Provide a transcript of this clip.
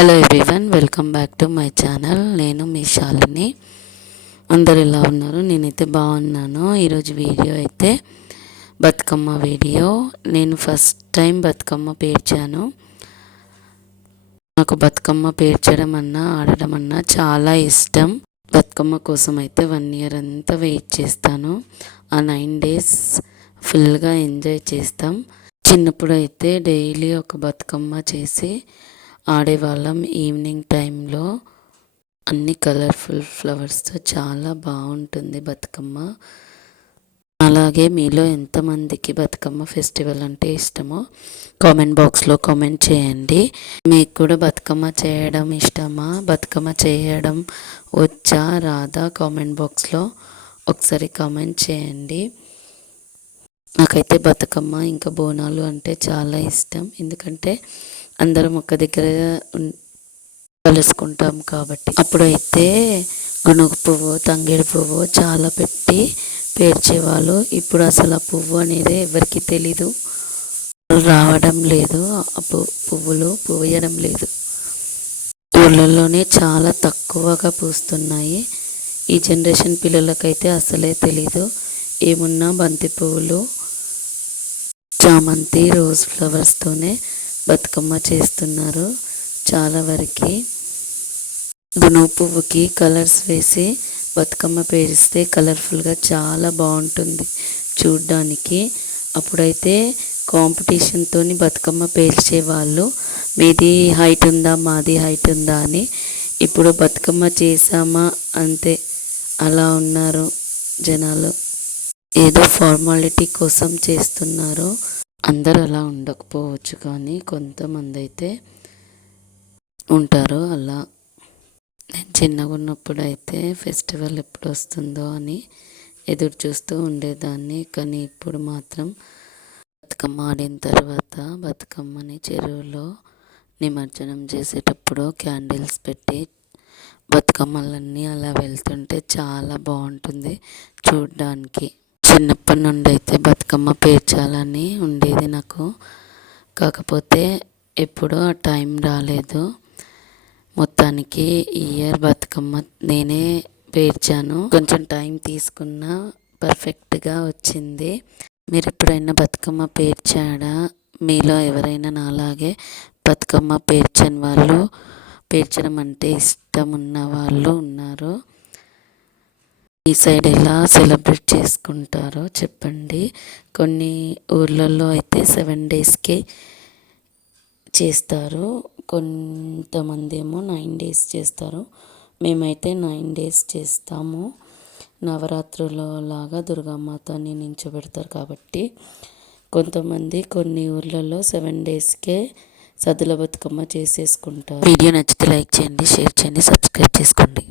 Hello everyone, welcome back to my channel. నేను మీ శాలిని. అందరు ఎలా ఉన్నారు? నేనైతే బాగున్నాను. ఈరోజు వీడియో అయితే బతుకమ్మ వీడియో. నేను ఫస్ట్ టైం బతుకమ్మ పేర్చాను. నాకు బతుకమ్మ పేర్చడం అన్నా ఆడడం అన్నా చాలా ఇష్టం. బతుకమ్మ కోసం అయితే 1 year అంతా వెయిట్ చేస్తాను. ఆ 9 days ఫుల్గా ఎంజాయ్ చేస్తాం. చిన్నప్పుడు అయితే డైలీ ఒక బతుకమ్మ చేసి ఆడేవాళ్ళం. ఈవినింగ్ టైంలో అన్ని కలర్ఫుల్ ఫ్లవర్స్తో చాలా బాగుంటుంది బతుకమ్మ. అలాగే మీలో ఎంతమందికి బతుకమ్మ ఫెస్టివల్ అంటే ఇష్టమో కామెంట్ బాక్స్లో కామెంట్ చేయండి. మీకు కూడా బతుకమ్మ చేయడం ఇష్టమా? బతుకమ్మ చేయడం వచ్చా రాదా? కామెంట్ బాక్స్లో ఒకసారి కామెంట్ చేయండి. నాకైతే బతుకమ్మ ఇంకా బోనాలు అంటే చాలా ఇష్టం. ఎందుకంటే అందరం ఒక దగ్గర కలుసుకుంటాం కాబట్టి. అప్పుడైతే గునుగు పువ్వు, తంగేడు పువ్వు చాలా పెట్టి పేర్చేవాళ్ళు. ఇప్పుడు అసలు ఆ పువ్వు అనేది ఎవరికి తెలీదు, రావడం లేదు. ఆ పువ్వులు పూయడం లేదు. ఊళ్ళల్లోనే చాలా తక్కువగా పూస్తున్నాయి. ఈ జనరేషన్ పిల్లలకైతే అసలే తెలీదు. ఏమున్నా బంతి పువ్వులు, చామంతి, రోజ్ ఫ్లవర్స్తోనే బతుకమ్మ చేస్తున్నారు చాలా వరకు. గునుగు పువ్వుకి కలర్స్ వేసి బతుకమ్మ పేరిస్తే కలర్ఫుల్గా చాలా బాగుంటుంది చూడ్డానికి. అప్పుడైతే కాంపిటీషన్తో బతుకమ్మ పేర్చేవాళ్ళు. మీది హైట్ ఉందా, మాది హైట్ ఉందా అని. ఇప్పుడు బతుకమ్మ చేసామా అంతే, అలా ఉన్నారు జనాలు. ఏదో ఫార్మాలిటీ కోసం చేస్తున్నారు. అందరూ అలా ఉండకపోవచ్చు, కానీ కొంతమంది అయితే ఉంటారు అలా. నేను చిన్నగా ఉన్నప్పుడు అయితే ఫెస్టివల్ ఎప్పుడు వస్తుందో అని ఎదురు చూస్తూ ఉండేదాన్ని. కానీ ఇప్పుడు మాత్రం బతుకమ్మ ఆడిన తర్వాత బతుకమ్మని చెరువులో నిమజ్జనం చేసేటప్పుడు క్యాండిల్స్ పెట్టి బతుకమ్మలన్నీ అలా వెళ్తుంటే చాలా బాగుంటుంది చూడ్డానికి. చిన్నప్పటి నుండి అయితే బతుకమ్మ పేర్చాలని ఉండేది నాకు. కాకపోతే ఎప్పుడూ ఆ టైం రాలేదు. మొత్తానికి ఈ ఇయర్ బతుకమ్మ నేనే పేర్చాను. కొంచెం టైం తీసుకున్నా పర్ఫెక్ట్గా వచ్చింది. మీరు ఎప్పుడైనా బతుకమ్మ పేర్చాడా? మీలో ఎవరైనా నాలాగే బతుకమ్మ పేర్చని వాళ్ళు, పేర్చడం అంటే ఇష్టం ఉన్న వాళ్ళు ఉన్నారు? ఈ సైడ్ ఎలా సెలబ్రేట్ చేసుకుంటారో చెప్పండి. కొన్ని ఊర్లలో అయితే 7 daysకే చేస్తారు, కొంతమంది ఏమో 9 days చేస్తారు. మేమైతే 9 days చేస్తాము. నవరాత్రుల లాగా దుర్గామాతని నించోబెడతారు కాబట్టి. కొంతమంది కొన్ని ఊర్లలో 7 daysకే సద్దుల బతుకమ్మ చేసేసుకుంటారు. వీడియో నచ్చితే లైక్ చేయండి, షేర్ చేయండి, సబ్స్క్రైబ్ చేసుకోండి.